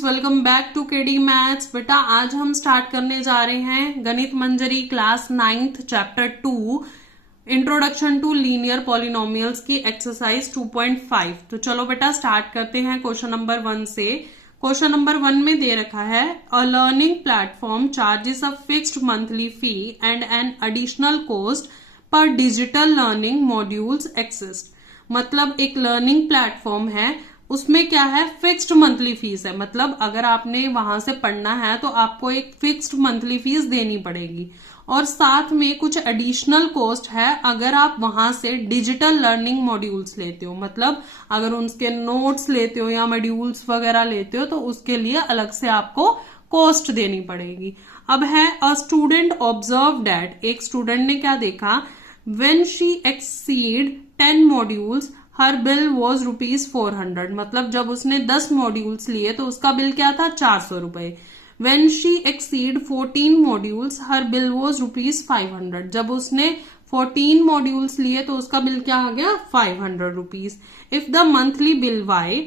Friends, welcome back to KD maths. बेटा आज हम स्टार्ट करने जा रहे हैं Ganit Manjari class 9th chapter 2 introduction to linear polynomials की एक्सरसाइज 2.5। तो चलो बेटा स्टार्ट करते हैं क्वेश्चन नंबर 1 से। क्वेश्चन नंबर 1 में दे रखा है a learning platform charges a fixed monthly fee and an additional cost पर डिजिटल लर्निंग मॉड्यूल्स एक्सिस्ट। मतलब एक लर्निंग प्लेटफॉर्म है, उसमें क्या है, फिक्स्ड मंथली फीस है। मतलब अगर आपने वहां से पढ़ना है तो आपको एक फिक्स्ड मंथली फीस देनी पड़ेगी और साथ में कुछ एडिशनल कॉस्ट है अगर आप वहां से डिजिटल लर्निंग मॉड्यूल्स लेते हो। मतलब अगर उनके नोट्स लेते हो या मॉड्यूल्स वगैरह लेते हो तो उसके लिए अलग से आपको कॉस्ट देनी पड़ेगी। अब है अ स्टूडेंट ऑब्जर्व दैट, एक स्टूडेंट ने क्या देखा, when she exceed 10 modules her bill was ₹400। मतलब जब उसने 10 मॉड्यूल्स लिए तो उसका बिल क्या था, 400 रुपए। When she exceed 14 modules her bill was ₹500। जब उसने 14 मॉड्यूल्स लिए तो उसका बिल क्या आ गया, 500 rupees. If the monthly bill y,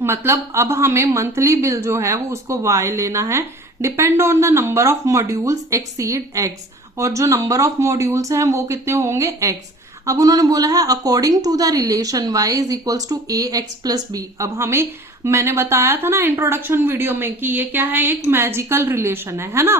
मतलब अब हमें मंथली बिल जो है वो उसको वाई लेना है, depend on the number of modules exceed x, और जो नंबर ऑफ मॉड्यूल्स हैं वो कितने होंगे, एक्स। अब उन्होंने बोला है according to the relation y is equals to a x plus b. अब हमें, मैंने बताया था ना इंट्रोडक्शन वीडियो में कि ये क्या है, एक मैजिकल रिलेशन है ना।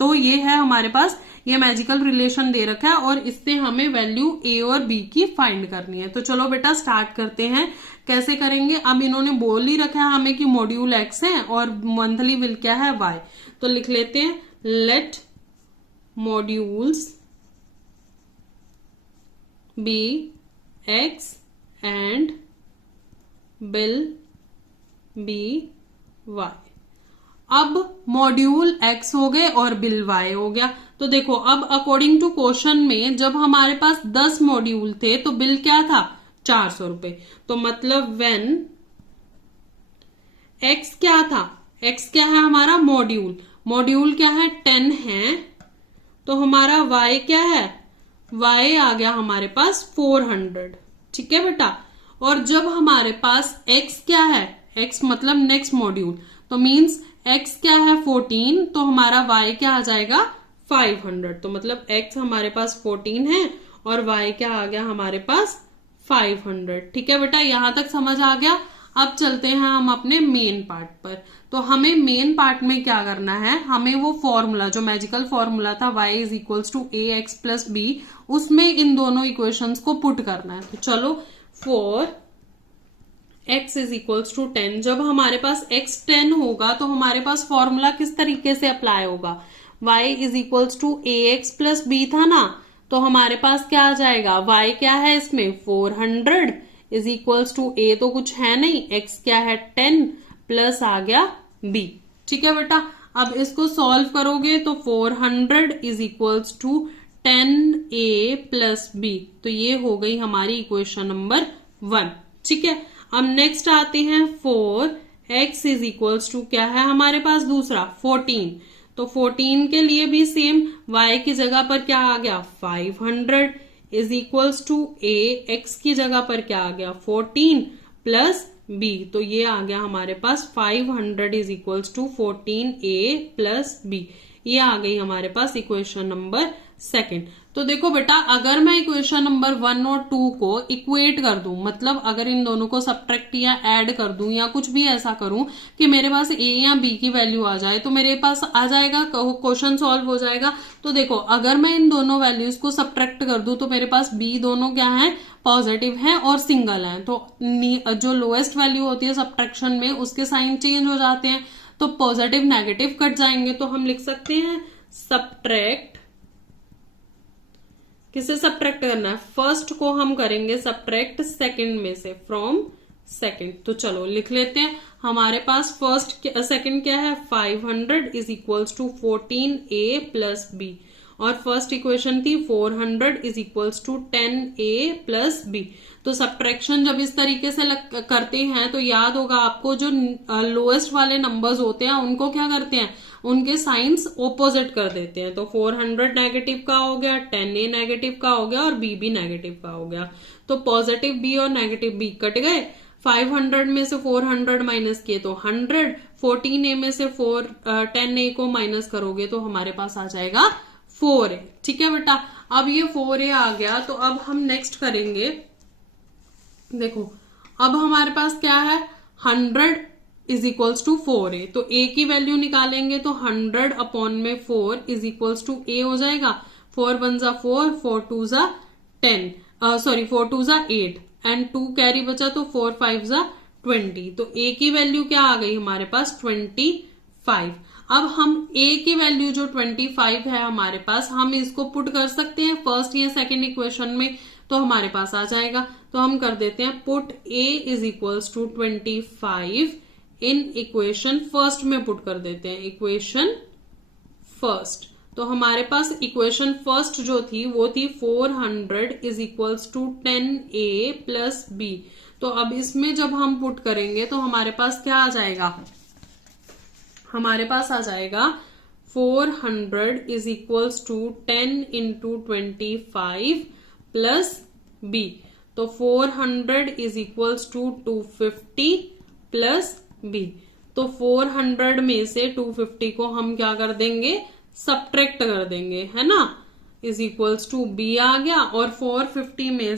तो ये है हमारे पास, ये मैजिकल रिलेशन दे रखा है और इससे हमें वैल्यू a और b की फाइंड करनी है। तो चलो बेटा स्टार्ट करते हैं। कैसे करेंगे, अब इन्होंने बोल ही रखा है हमें कि मॉड्यूल x है और मंथली बिल क्या है, y। तो लिख लेते हैं let modules be x and bill be y. अब मॉड्यूल एक्स हो गए और बिल वाई हो गया। तो देखो अब अकॉर्डिंग टू क्वेश्चन में जब हमारे पास 10 मॉड्यूल थे तो बिल क्या था, 400 रुपए। तो मतलब व्हेन एक्स क्या था, एक्स क्या है हमारा मॉड्यूल, मॉड्यूल क्या है 10 है, तो हमारा वाई क्या है, y आ गया हमारे पास 400। ठीक है बेटा। और जब हमारे पास x क्या है, x मतलब नेक्स्ट मॉड्यूल, तो मींस x क्या है 14, तो हमारा y क्या आ जाएगा 500। तो मतलब x हमारे पास 14 है और y क्या आ गया हमारे पास 500। ठीक है बेटा, यहां तक समझ आ गया। अब चलते हैं हम अपने मेन पार्ट पर। तो हमें मेन पार्ट में क्या करना है, हमें वो फॉर्मूला जो मैजिकल फॉर्मूला था y is equals to a x plus b, उसमें इन दोनों इक्वेशंस को पुट करना है। तो चलो for x is equals to 10, जब हमारे पास x 10 होगा तो हमारे पास फॉर्मूला किस तरीके से अप्लाई होगा, y is equals to a x plus b था ना, तो हमारे पास क्या आ जाएगा, y क्या है इसमें 400 इज इक्वल्स टू ए तो कुछ है नहीं, x क्या है 10 प्लस आ गया b। ठीक है बेटा, अब इसको सॉल्व करोगे तो 400 is equals to 10a plus b, तो ये हो गई हमारी इक्वेशन नंबर 1। ठीक है, अब नेक्स्ट आते हैं for x is equals to क्या है हमारे पास दूसरा 14, तो 14 के लिए भी सेम y की जगह पर क्या आ गया 500 is equals to a, x की जगह पर क्या आ गया 14 प्लस b, तो ये आ गया हमारे पास 500 is equals to 14a plus b। ये आ गई हमारे पास इक्वेशन नंबर 2। तो देखो बेटा, अगर मैं इक्वेशन नंबर 1 और 2 को इक्वेट कर दूं, मतलब अगर इन दोनों को सब्ट्रैक्ट या ऐड कर दूं या कुछ भी ऐसा करूं कि मेरे पास a या b की वैल्यू आ जाए, तो मेरे पास आ जाएगा, क्वेश्चन सॉल्व हो जाएगा। तो देखो अगर मैं इन दोनों वैल्यूज को सब्ट्रैक्ट कर दूं तो मेरे पास b दोनों क्या है, पॉजिटिव है और सिंगल है। तो जो लोएस्ट वैल्यू होती है सब्ट्रैक्शन में उसके साइन चेंज हो जाते हैं, तो पॉजिटिव नेगेटिव कट जाएंगे। तो हम लिख सकते हैं सब्ट्रैक्ट, किसे सब्ट्रैक्ट करना है, फर्स्ट को हम करेंगे सब्ट्रैक्ट सेकंड में से, फ्रॉम सेकंड। तो चलो लिख लेते हैं, हमारे पास फर्स्ट सेकंड क्या है 500 is equals to 14a plus b, और फर्स्ट इक्वेशन थी 400 is equals to 10a plus b। तो सब्ट्रैक्शन जब इस तरीके से करते हैं तो याद होगा आपको, जो लोएस्ट वाले नंबर्स होते हैं उनको क्या करते हैं, उनके साइंस ऑपोजिट कर देते हैं। तो 400 नेगेटिव का हो गया, 10a नेगेटिव का हो गया और b भी नेगेटिव का हो गया। तो पॉजिटिव b और नेगेटिव b कट गए, 500 में से 400 माइनस किए तो 100, 14a में से 10a को माइनस करोगे तो हमारे पास आ जाएगा 4a। ठीक है बेटा, अब ये 4a आ गया तो अब हम नेक्स्ट करेंगे। देखो अब हमारे पास क्या है, 100 इज इक्वल्स टू 4a, तो a की वैल्यू निकालेंगे तो 100 अपॉन में 4 इज इक्वल्स टू a हो जाएगा। 4 1 जा 4, 4 2 जा 10, सॉरी 4 2 जा 8 एंड 2 कैरी बचा तो 4 5 जा 20, तो a की वैल्यू क्या आ गई हमारे पास 25। अब हम a की वैल्यू जो 25 है हमारे पास, हम इसको पुट कर सकते हैं फर्स्ट या सेकेंड इक्वेशन में, तो हमारे पास आ जाएगा। तो हम कर देते हैं put a is equals to 25 in equation first में पुट कर देते हैं, इक्वेशन फर्स्ट। तो हमारे पास इक्वेशन फर्स्ट जो थी वो थी 400 is equals to 10a plus b। तो अब इसमें जब हम पुट करेंगे तो हमारे पास क्या आ जाएगा, हमारे पास आ जाएगा 400 is equals to 10 into 25 plus b। तो 400 is equals to 250 plus b। तो 400 में से 250 को हम क्या कर देंगे, सब्ट्रैक्ट कर देंगे, है ना, इज इक्वल्स टू b आ गया। और 400 में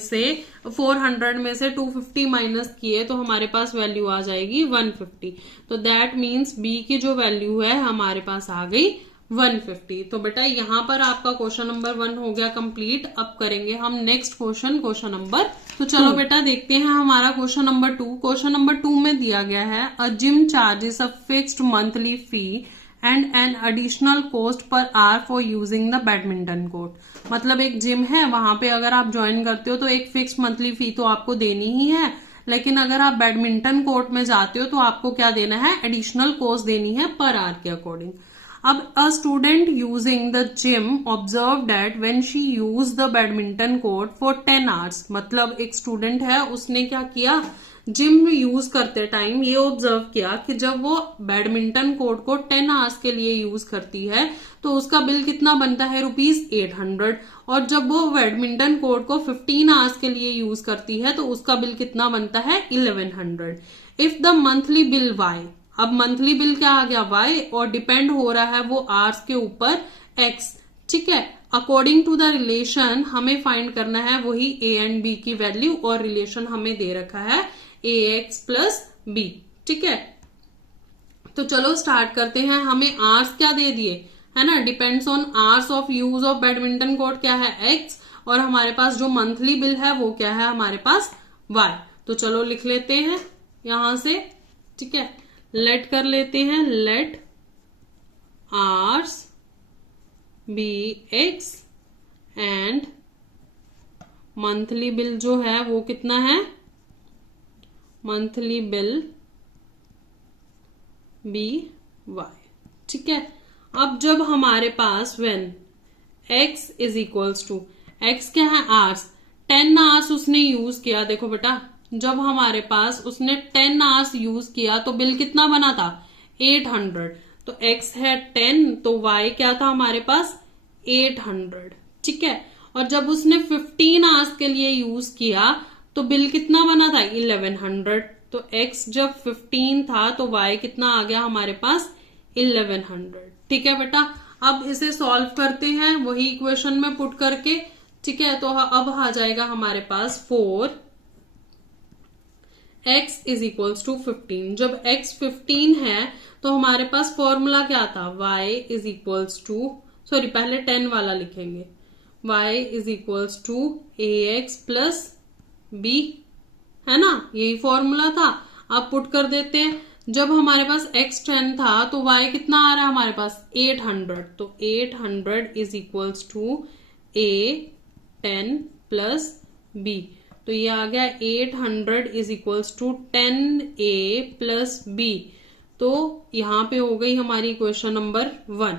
से 250 माइनस किए तो हमारे पास वैल्यू आ जाएगी 150। तो दैट मीन्स b की जो वैल्यू है हमारे पास आ गई 150। तो बेटा यहाँ पर आपका क्वेश्चन नंबर 1 हो गया कंप्लीट। अब करेंगे हम नेक्स्ट क्वेश्चन नंबर। तो चलो बेटा देखते हैं हमारा क्वेश्चन नंबर 2। क्वेश्चन नंबर 2 में दिया गया है a gym charges a fixed monthly fee and an additional cost per hour for using the badminton court. मतलब एक जिम है, वहां पे अगर आप ज्वाइन करते हो तो एक फिक्स मंथली फी तो आपको देनी ही है, लेकिन अगर आप बैडमिंटन कोर्ट में जाते हो तो आपको क्या देना है, एडिशनल कॉस्ट देनी है पर आवर के अकॉर्डिंग। अब a student using the gym observe that when she use the badminton court for 10 hours. मतलब एक स्टूडेंट है, उसने क्या किया, जिम यूज करते टाइम ये ऑब्जर्व किया कि जब वो बैडमिंटन कोर्ट को 10 आवर्स के लिए यूज करती है तो उसका बिल कितना बनता है, ₹800। और जब वो बैडमिंटन कोर्ट को 15 आवर्स के लिए यूज करती है तो उसका बिल कितना बनता है, 1100। If the monthly bill y, अब मंथली बिल क्या आ गया, y, और डिपेंड हो रहा है वो आवर्स के ऊपर x। ठीक है, अकॉर्डिंग टू द रिलेशन हमें फाइंड करना है वही a एंड b की वैल्यू, और रिलेशन हमें दे रखा है ax प्लस b। ठीक है, तो चलो स्टार्ट करते हैं। हमें आवर्स क्या दे दिए, है ना, depends on hours of use of badminton court क्या है, x, और हमारे पास जो मंथली बिल है वो क्या है हमारे पास, y। तो चलो लिख लेते हैं यहां से। ठीक है, लेट कर लेते हैं, let hours be x and monthly bill जो है वो कितना है, मंथली बिल बी वाई। ठीक है, अब जब हमारे पास when x is equals to, x क्या है, आवर्स, 10 आवर्स उसने यूज किया। देखो बेटा, जब हमारे पास उसने 10 आवर्स यूज किया तो बिल कितना बना था, 800। तो x है 10, तो y क्या था हमारे पास, 800। ठीक है, और जब उसने 15 आवर्स के लिए यूज किया तो बिल कितना बना था, 1100। तो x जब 15 था तो y कितना आ गया हमारे पास, 1100। ठीक है बेटा, अब इसे सॉल्व करते हैं वही इक्वेशन में पुट करके। ठीक है, तो अब आ जाएगा हमारे पास 4x इज इक्वल्स टू 15। जब x 15 है तो हमारे पास फॉर्मूला क्या था, y is equals to, sorry पहले 10 वाला लिखेंगे, y is equals to ax plus b, है ना, यही फॉर्मूला था। अब पुट कर देते हैं। जब हमारे पास x 10 था तो y कितना आ रहा है हमारे पास, 800। तो 800 is equals to a 10 plus b। तो ये आ गया 800 is equals to 10a plus b। तो यहां पे हो गई हमारी इक्वेशन नंबर 1।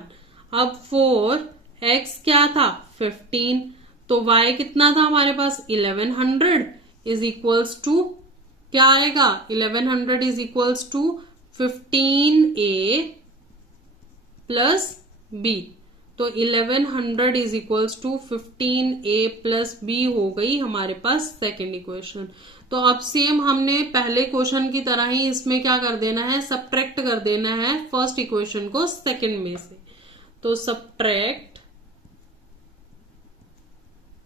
अब 4x क्या था, 15, तो y कितना था हमारे पास, 1100 इज इक्वल्स टू क्या आएगा, 1100 is equals to 15a plus b। तो 1100 is equals to 15a plus b हो गई हमारे पास सेकेंड इक्वेशन। तो अब सेम हमने पहले क्वेश्चन की तरह ही इसमें क्या कर देना है, सब्ट्रैक्ट कर देना है फर्स्ट इक्वेशन को सेकेंड में से। तो सब्ट्रैक्ट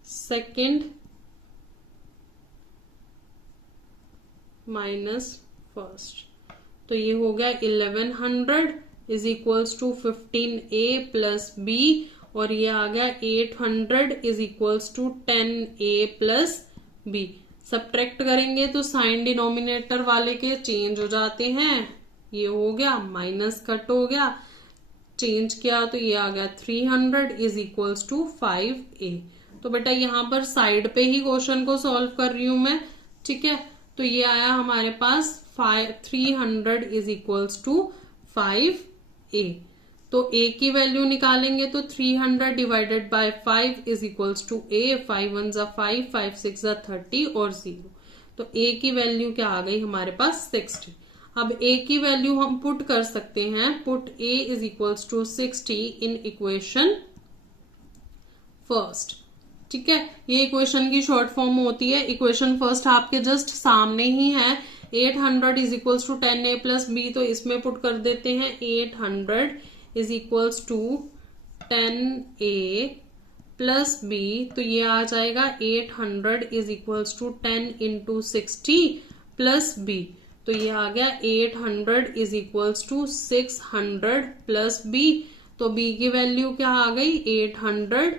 सेकेंड माइनस फर्स्ट, तो ये हो गया 1100 is equals to 15a plus b, और ये आ गया 800 is equals to 10a plus b। Subtract करेंगे तो साइन डिनोमिनेटर वाले के चेंज हो जाते हैं, ये हो गया माइनस कट हो गया, चेंज किया तो ये आ गया 300 इज इक्वल्स टू 5a। तो बेटा यहाँ पर साइड पे ही क्वेश्चन को सॉल्व कर रही हूं मैं, ठीक है। तो ये आया हमारे पास 300 इज इक्वल्स टू 5a। तो a की वैल्यू निकालेंगे तो 300 divided by 5 is equals to a, 5 1 जा 5, 5 6 जा 30 और 0। तो a की वैल्यू क्या आ गई हमारे पास 60। अब a की वैल्यू हम पुट कर सकते हैं, put a is equals to 60 in equation first, ठीक है। ये इक्वेशन की शॉर्ट फॉर्म होती है। इक्वेशन फर्स्ट आपके जस्ट सामने ही है, 800 is equals to 10a plus b, तो इसमें पुट कर देते हैं 800 is equals to 10a plus b, तो ये आ जाएगा 800 is equals to 10 into 60 plus b, तो ये आ गया 800 is equals to 600 plus b। तो b की वैल्यू क्या आ गई, 800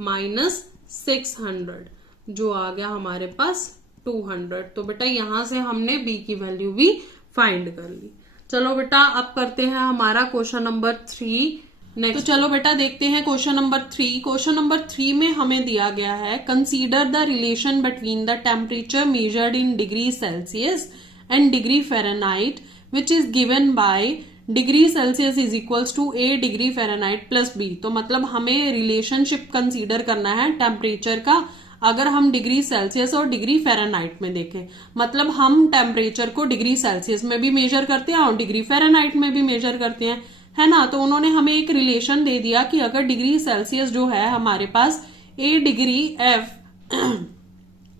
माइनस 600, जो आ गया हमारे पास 200। तो बेटा यहां से हमने b की वैल्यू भी फाइंड कर ली। चलो बेटा अब करते हैं हमारा क्वेश्चन नंबर 3 नेक्स्ट। तो चलो बेटा देखते हैं क्वेश्चन नंबर 3। क्वेश्चन नंबर 3 में हमें दिया गया है, consider the relation between the temperature measured in degree Celsius and degree Fahrenheit which is given by degree Celsius is equals to a degree Fahrenheit plus b। तो मतलब हमें relationship consider करना है टेम्परेचर का, अगर हम डिग्री सेल्सियस और degree Fahrenheit में देखें। मतलब हम टेम्परेचर को डिग्री सेल्सियस में भी मेजर करते हैं और डिग्री फ़ारेनहाइट में भी मेजर करते हैं, है ना। तो उन्होंने हमें एक रिलेशन दे दिया कि अगर डिग्री सेल्सियस जो है हमारे पास a degree f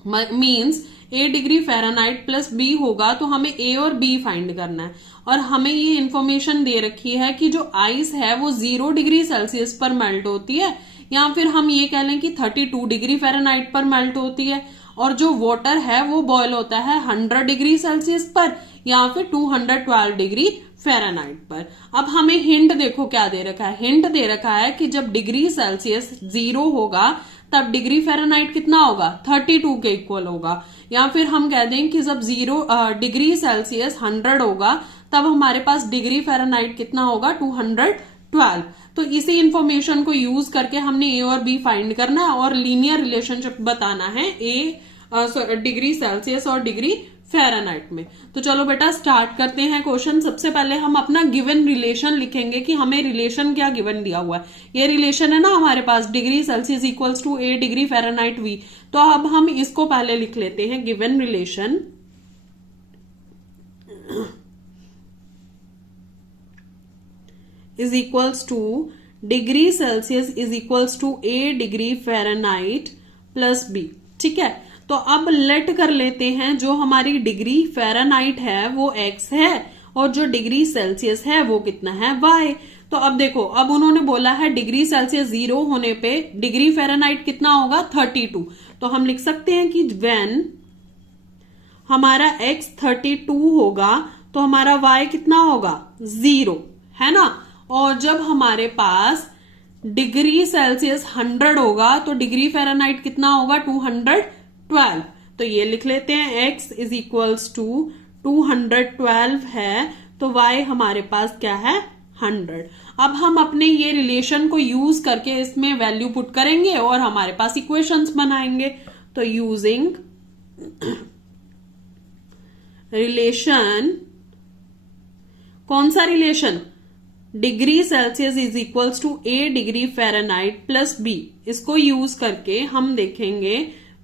means a degree Fahrenheit plus b होगा, तो हमें a और b फाइंड करना है। और हमें ये इन्फॉर्मेशन दे रखी है कि जो आइस है वो 0 डिग्री सेल्सियस पर मेल्ट होती है, या फिर हम ये कह लें कि 32 डिग्री फ़ारेनहाइट पर मेल्ट होती है, और जो वाटर है वो बॉयल होता है 100 डिग्री सेल्सियस पर या फिर 212 डिग्री फ़ारेनहाइट पर। अब हमें हिंट देखो क्या दे रखा है, हिंट दे रखा है कि जब डिग्री सेल्सियस 0 होगा तब डिग्री फ़ारेनहाइट कितना होगा, 32 के इक्वल होगा। या फिर हम कह दें कि जब डिग्री सेल्सियस 100 होगा तब हमारे पास डिग्री फ़ारेनहाइट कितना होगा, 212। तो इसी इंफॉर्मेशन को यूज करके हमने a और b फाइंड करना है और लीनियर रिलेशनशिप बताना है डिग्री सेल्सियस और डिग्री फ़ारेनहाइट में। तो चलो बेटा स्टार्ट करते हैं क्वेश्चन। सबसे पहले हम अपना गिवन रिलेशन लिखेंगे कि हमें रिलेशन क्या गिवन दिया हुआ है। ये रिलेशन है ना हमारे पास, degree Celsius equals to a degree Fahrenheit v। तो अब हम इसको पहले लिख लेते हैं, given relation is equals to degree Celsius is equals to a degree Fahrenheit plus b, ठीक है। तो अब लेट कर लेते हैं, जो हमारी डिग्री फ़ारेनहाइट है वो x है और जो डिग्री सेल्सियस है वो कितना है, y। तो अब देखो, अब उन्होंने बोला है डिग्री सेल्सियस 0 होने पे डिग्री फ़ारेनहाइट कितना होगा, 32। तो हम लिख सकते हैं कि व्हेन हमारा x 32 होगा तो हमारा y कितना होगा, 0, है ना। और जब हमारे पास डिग्री सेल्सियस 100 होगा तो डिग्री फ़ारेनहाइट कितना होगा, 212। तो ये लिख लेते हैं, x इज इक्वल्स टू 212 है, तो y हमारे पास क्या है, 100। अब हम अपने ये रिलेशन को यूज करके इसमें वैल्यू पुट करेंगे और हमारे पास इक्वेशंस बनाएंगे। तो यूजिंग रिलेशन, कौन सा रिलेशन, degree Celsius is equals to a degree Fahrenheit plus b, इसको यूज करके हम देखेंगे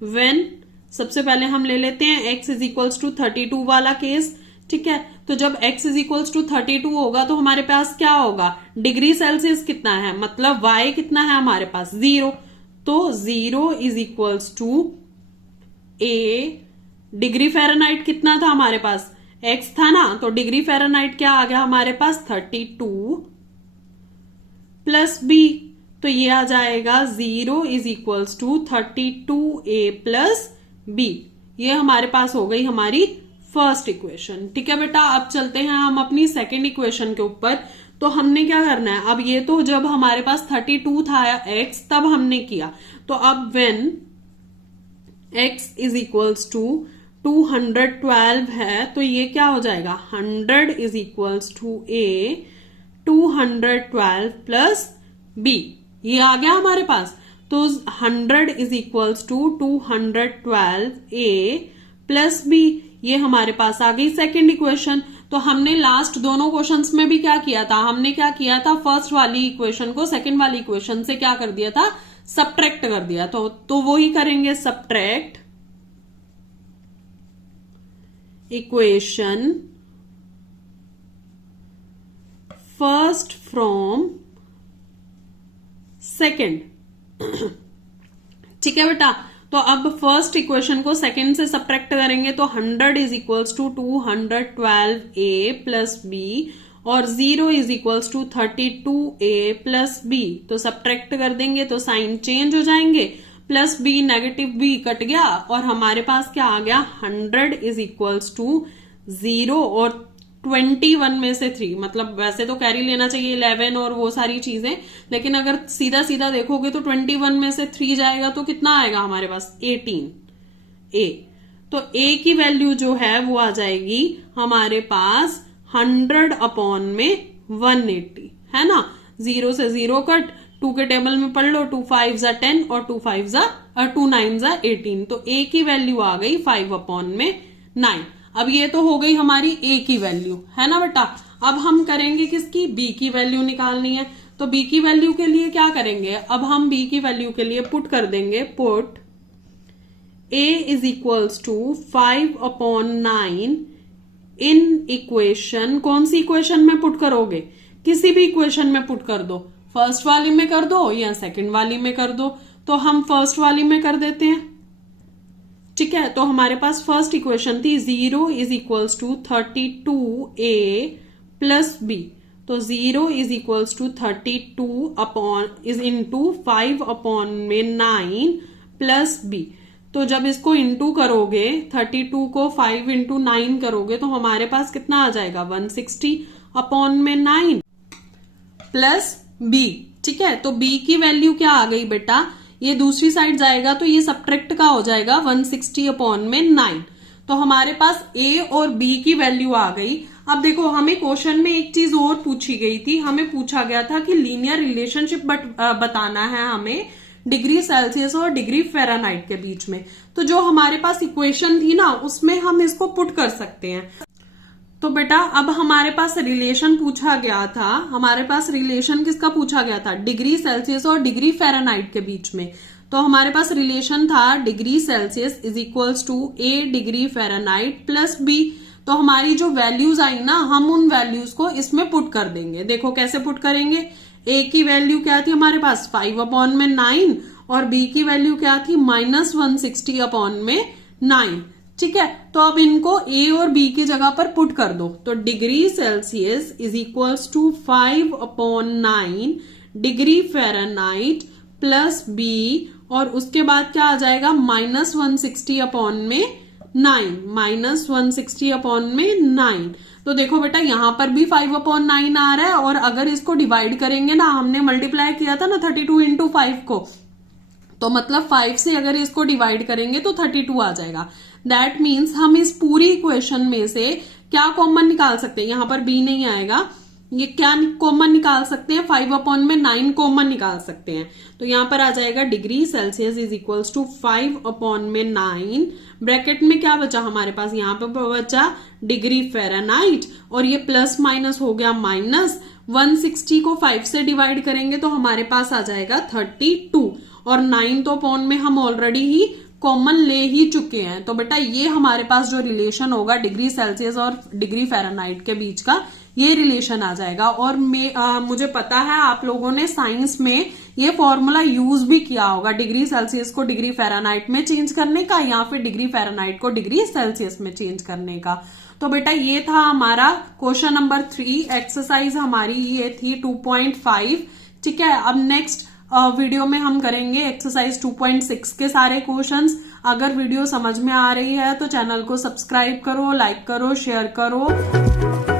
व्हेन, सबसे पहले हम ले लेते हैं x इज इक्वल्स टू 32 वाला केस, ठीक है, तो जब x इज इक्वल्स टू 32 होगा तो हमारे पास क्या होगा, डिग्री सेल्सियस कितना है, मतलब y कितना है हमारे पास 0, तो 0 is equals to a, degree Fahrenheit कितना था हमारे पास, x था ना, तो डिग्री फ़ारेनहाइट क्या आ गया हमारे पास 32 प्लस b, तो ये आ जाएगा 0 is equals to 32a plus b। ये हमारे पास हो गई हमारी फर्स्ट इक्वेशन। ठीक है बेटा, अब चलते हैं हम अपनी सेकेंड इक्वेशन के ऊपर। तो हमने क्या करना है, अब ये तो जब हमारे पास 32 था x तब हमने किया, तो अब when x is equals to 212 है तो ये क्या हो जाएगा 100 is equals to a 212 plus b, ये आ गया हमारे पास। तो 100 is equals to 212 a plus b, ये हमारे पास आ गई सेकेंड इक्वेशन। तो हमने लास्ट दोनों क्वेश्चंस में भी क्या किया था, हमने क्या किया था, फर्स्ट वाली इक्वेशन को सेकेंड वाली इक्वेशन से क्या कर दिया था, सबट्रैक्ट कर दिया। तो वो ही करेंगे, subtract equation first from second. ठीक है बेटा, तो अब फर्स्ट इक्वेशन को सेकेंड से सबट्रैक्ट करेंगे तो 100 is equals to 212a plus b और 0 is equals to 32a plus b, तो सबट्रैक्ट कर देंगे तो साइन चेंज हो जाएंगे, plus b negative b cut गया और हमारे पास क्या आ गया 100 इज इक्वल्स टू 0 और 21 में से 3, मतलब वैसे तो कैरी लेना चाहिए 11 और वो सारी चीजें, लेकिन अगर सीधा सीधा देखोगे तो 21 में से 3 जाएगा तो कितना आएगा हमारे पास 18 a, तो a की वैल्यू जो है वो आ जाएगी हमारे पास 100 अपॉन में 180, है ना, 0 से 0 कट, 2 के टेबल में पढ़ लो, 2 5 जा 10 और 2 9 जा 18, तो a की वैल्यू आ गई 5 अपॉन में 9। अब ये तो हो गई हमारी a की वैल्यू, है ना बेटा। अब हम करेंगे किसकी, b की वैल्यू निकालनी है। तो b की वैल्यू के लिए क्या करेंगे, अब हम b की वैल्यू के लिए पुट कर देंगे, put a is equals to 5 upon 9 in equation, कौन सी इक्वेशन में पुट करोगे, किसी भी इक्वेशन में पुट कर दो, फर्स्ट वाली में कर दो या सेकंड वाली में कर दो, तो हम फर्स्ट वाली में कर देते हैं। ठीक है, तो हमारे पास फर्स्ट इक्वेशन थी 0 is equals to 32a plus b, तो 0 is equals to 32 upon is into 5 upon में 9 प्लस b, तो जब इसको इंटू करोगे 32 को 5 इंटू 9 करोगे तो हमारे पास कितना आ जाएगा 160 अपॉन में 9 प्लस b। ठीक है, तो b की वैल्यू क्या आ गई बेटा, ये दूसरी साइड जाएगा तो ये सबट्रैक्ट का हो जाएगा 160 अपॉन में 9, तो हमारे पास a और b की वैल्यू आ गई। अब देखो हमें क्वेश्चन में एक चीज और पूछी गई थी, हमें पूछा गया था कि लीनियर रिलेशनशिप बताना है हमें डिग्री सेल्सियस और डिग्री फ़ारेनहाइट के बीच में। तो जो हमारे पास इक्वेशन थी ना उसमें हम इसको पुट कर सकते हैं। तो बेटा अब हमारे पास रिलेशन पूछा गया था, हमारे पास रिलेशन किसका पूछा गया था, डिग्री सेल्सियस और डिग्री फ़ारेनहाइट के बीच में। तो हमारे पास रिलेशन था degree Celsius is equals to a degree Fahrenheit plus b, तो हमारी जो वैल्यूज आई ना हम उन वैल्यूज को इसमें पुट कर देंगे। देखो कैसे पुट करेंगे, a की वैल्यू क्या थी हमारे पास 5 अपॉन में 9 और b की वैल्यू क्या थी -160 अपॉन में 9। ठीक है, तो अब इनको a और b की जगह पर पुट कर दो, तो degree Celsius is equals to 5 upon 9 degree Fahrenheit plus b, और उसके बाद क्या आ जाएगा -160 अपॉन में 9, -160 अपॉन में 9। तो देखो बेटा यहाँ पर भी 5 अपॉन 9 आ रहा है, और अगर इसको डिवाइड करेंगे ना, हमने मल्टीप्लाई किया था ना 32 इंटू 5 को, तो मतलब 5 से अगर इसको डिवाइड करेंगे तो 32 आ जाएगा। दैट मीन्स हम इस पूरी इक्वेशन में से क्या कॉमन निकाल सकते हैं, यहाँ पर b नहीं आएगा, ये क्या कॉमन निकाल सकते हैं 5 अपॉन में 9 कॉमन निकाल सकते हैं। तो यहाँ पर आ जाएगा degree Celsius is equals to 5 upon में 9, ब्रैकेट में क्या बचा हमारे पास, यहाँ पे बचा डिग्री फ़ारेनहाइट, और ये प्लस माइनस हो गया माइनस, 160 को 5 से डिवाइड करेंगे तो हमारे पास आ जाएगा 32, और 9 तो अपॉन में हम ऑलरेडी ही कॉमन ले ही चुके हैं। तो बेटा ये हमारे पास जो रिलेशन होगा डिग्री सेल्सियस और डिग्री फ़ारेनहाइट के बीच का, ये रिलेशन आ जाएगा। और मुझे पता है आप लोगों ने साइंस में ये फॉर्मूला यूज भी किया होगा, डिग्री सेल्सियस को डिग्री फ़ारेनहाइट में चेंज करने का या फिर डिग्री फ़ारेनहाइट को डिग्री सेल्सियस में चेंज करने का। तो बेटा ये था हमारा क्वेश्चन नंबर 3, एक्सरसाइज हमारी ये थी 2.5। ठीक है, अब नेक्स्ट वीडियो में हम करेंगे एक्सरसाइज 2.6 के सारे क्वेश्चंस। अगर वीडियो समझ में आ रही है तो चैनल को सब्सक्राइब करो, लाइक करो, शेयर करो।